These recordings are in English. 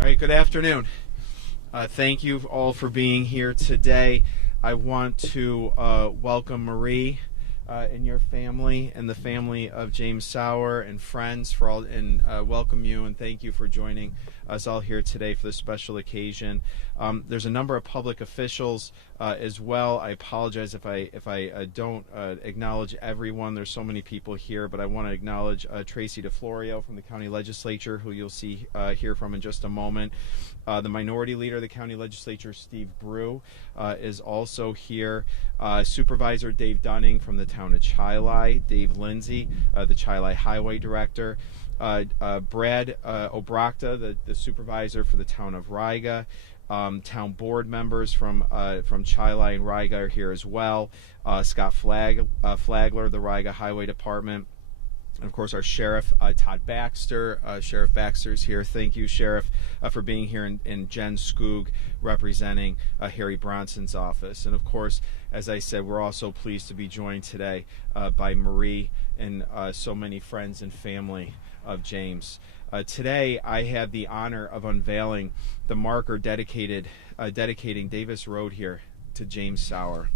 All right, good afternoon. Thank you all for being here today. I want to welcome Marie and your family and the family of James Sauer and friends for all, and welcome you and thank you for joining us all here today for this special occasion. There's a number of public officials as well. I apologize if I don't acknowledge everyone. There's so many people here, but I want to acknowledge Tracy DeFlorio from the county legislature, who you'll see hear from in just a moment. The minority leader of the county legislature, Steve Brew, is also here. Supervisor Dave Dunning from the town of Chili, Dave Lindsay, the Chili Highway Director, Brad Obrakta, the supervisor for the town of Riga. Town board members from Chili and Riga are here as well. Scott Flagler, the Riga Highway Department. And of course, our Sheriff, Todd Baxter. Sheriff Baxter's here. Thank you, Sheriff, for being here, and Jen Skoog representing Harry Bronson's office. And of course, as I said, we're also pleased to be joined today by Marie and so many friends and family of James. Today, I had the honor of unveiling the marker dedicating Davis Road here to James Sauer,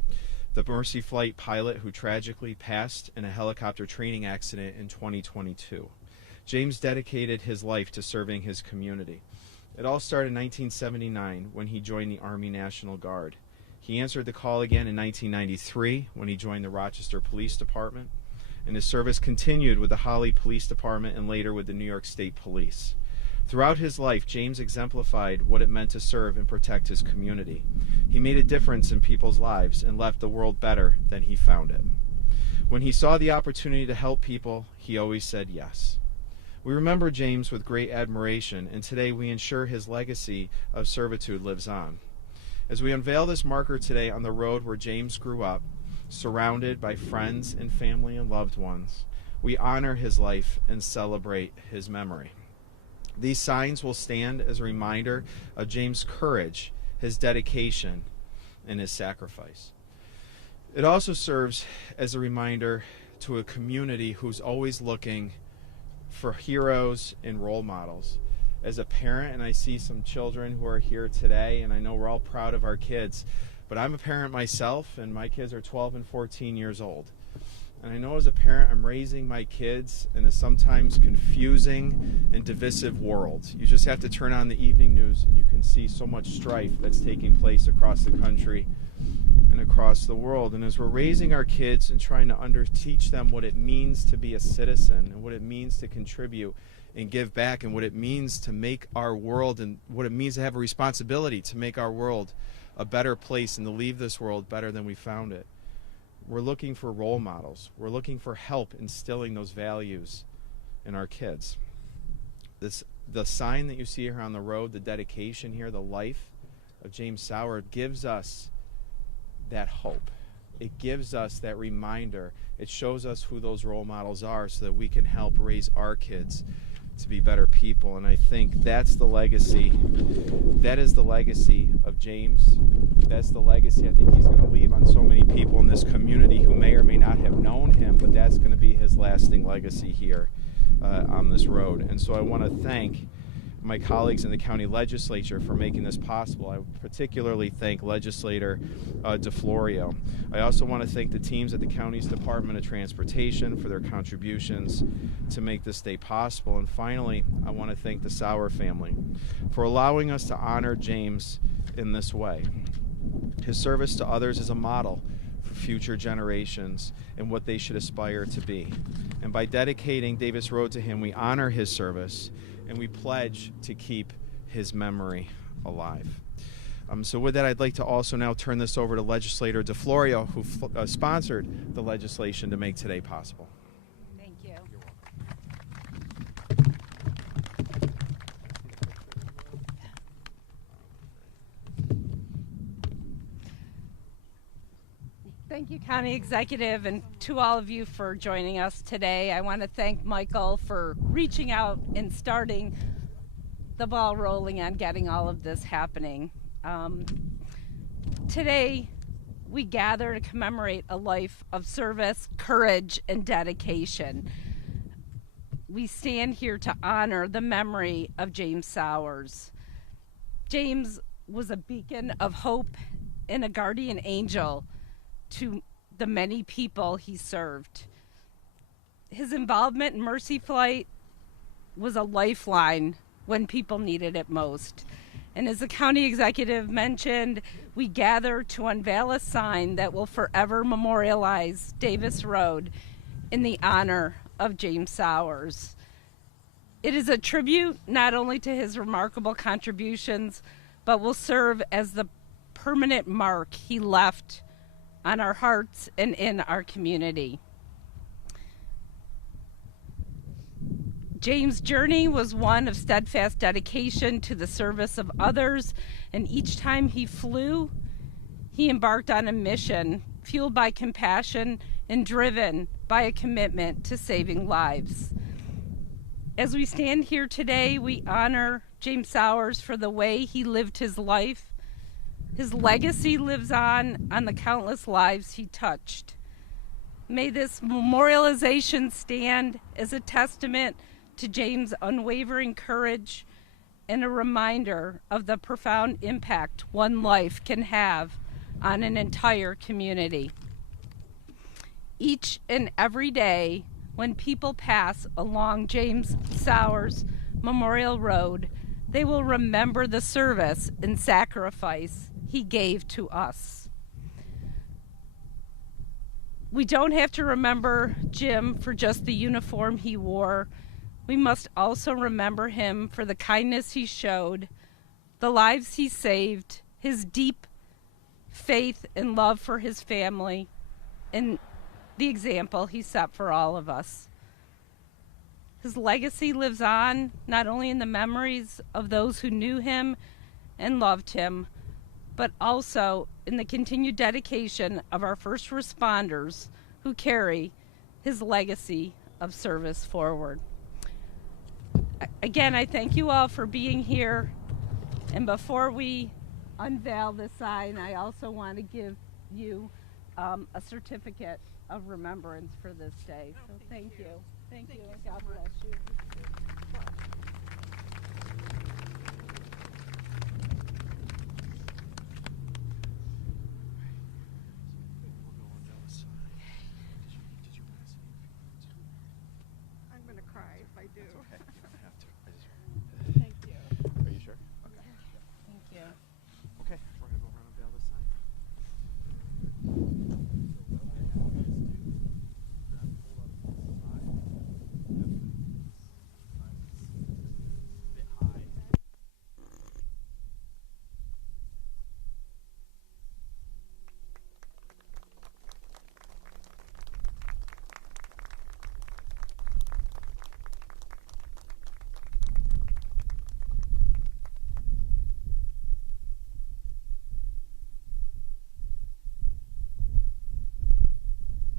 the Mercy Flight pilot who tragically passed in a helicopter training accident in 2022. James dedicated his life to serving his community. It all started in 1979 when he joined the Army National Guard. He answered the call again in 1993 when he joined the Rochester Police Department, and his service continued with the Holly Police Department and later with the New York State Police. Throughout his life, James exemplified what it meant to serve and protect his community. He made a difference in people's lives and left the world better than he found it. When he saw the opportunity to help people, he always said yes. We remember James with great admiration, and today we ensure his legacy of servitude lives on. As we unveil this marker today on the road where James grew up, surrounded by friends and family and loved ones, we honor his life and celebrate his memory. These signs will stand as a reminder of James' courage, his dedication, and his sacrifice. It also serves as a reminder to a community who's always looking for heroes and role models. As a parent, and I see some children who are here today, and I know we're all proud of our kids, but I'm a parent myself, and my kids are 12 and 14 years old. And I know as a parent, I'm raising my kids in a sometimes confusing and divisive world. You just have to turn on the evening news and you can see so much strife that's taking place across the country and across the world. And as we're raising our kids and trying to teach them what it means to be a citizen and what it means to contribute and give back and what it means to make our world and what it means to have a responsibility to make our world a better place and to leave this world better than we found it, we're looking for role models. We're looking for help instilling those values in our kids. The sign that you see here on the road, the dedication here, the life of James Sauer gives us that hope. It gives us that reminder. It shows us who those role models are so that we can help raise our kids to be better people. And I think that's the legacy. That is the legacy of James. That's the legacy I think he's going to leave on so many people in this community who may or may not have known him, but that's going to be his lasting legacy here on this road. And so I want to thank my colleagues in the county legislature for making this possible. I particularly thank Legislator DeFlorio. I also want to thank the teams at the county's Department of Transportation for their contributions to make this day possible. And finally, I want to thank the Sauer family for allowing us to honor James in this way. His service to others is a model for future generations and what they should aspire to be. And by dedicating Davis Road to him, we honor his service and we pledge to keep his memory alive. So with that, I'd like to also now turn this over to Legislator DeFlorio, who sponsored the legislation to make today possible. Thank you. You're welcome. Thank you, County Executive, and to all of you for joining us today. I want to thank Michael for reaching out and starting the ball rolling on getting all of this happening. Today, we gather to commemorate a life of service, courage, and dedication. We stand here to honor the memory of James Sauers. James was a beacon of hope and a guardian angel to the many people he served. His involvement in Mercy Flight was a lifeline when people needed it most. And as the county executive mentioned, we gather to unveil a sign that will forever memorialize Davis Road in the honor of James Sauers. It is a tribute not only to his remarkable contributions, but will serve as the permanent mark he left on our hearts and in our community. James' journey was one of steadfast dedication to the service of others, and each time he flew, he embarked on a mission fueled by compassion and driven by a commitment to saving lives. As we stand here today, we honor James Sauers for the way he lived his life. His legacy lives on the countless lives he touched. May this memorialization stand as a testament to James' unwavering courage and a reminder of the profound impact one life can have on an entire community. Each and every day, when people pass along James Sauers Memorial Road, they will remember the service and sacrifice he gave to us. We don't have to remember Jim for just the uniform he wore. We must also remember him for the kindness he showed, the lives he saved, his deep faith and love for his family, and the example he set for all of us. His legacy lives on not only in the memories of those who knew him and loved him, but also in the continued dedication of our first responders who carry his legacy of service forward. Again, I thank you all for being here. And before we unveil the sign, I also want to give you a certificate of remembrance for this day. So thank you. Thank you, and God bless you.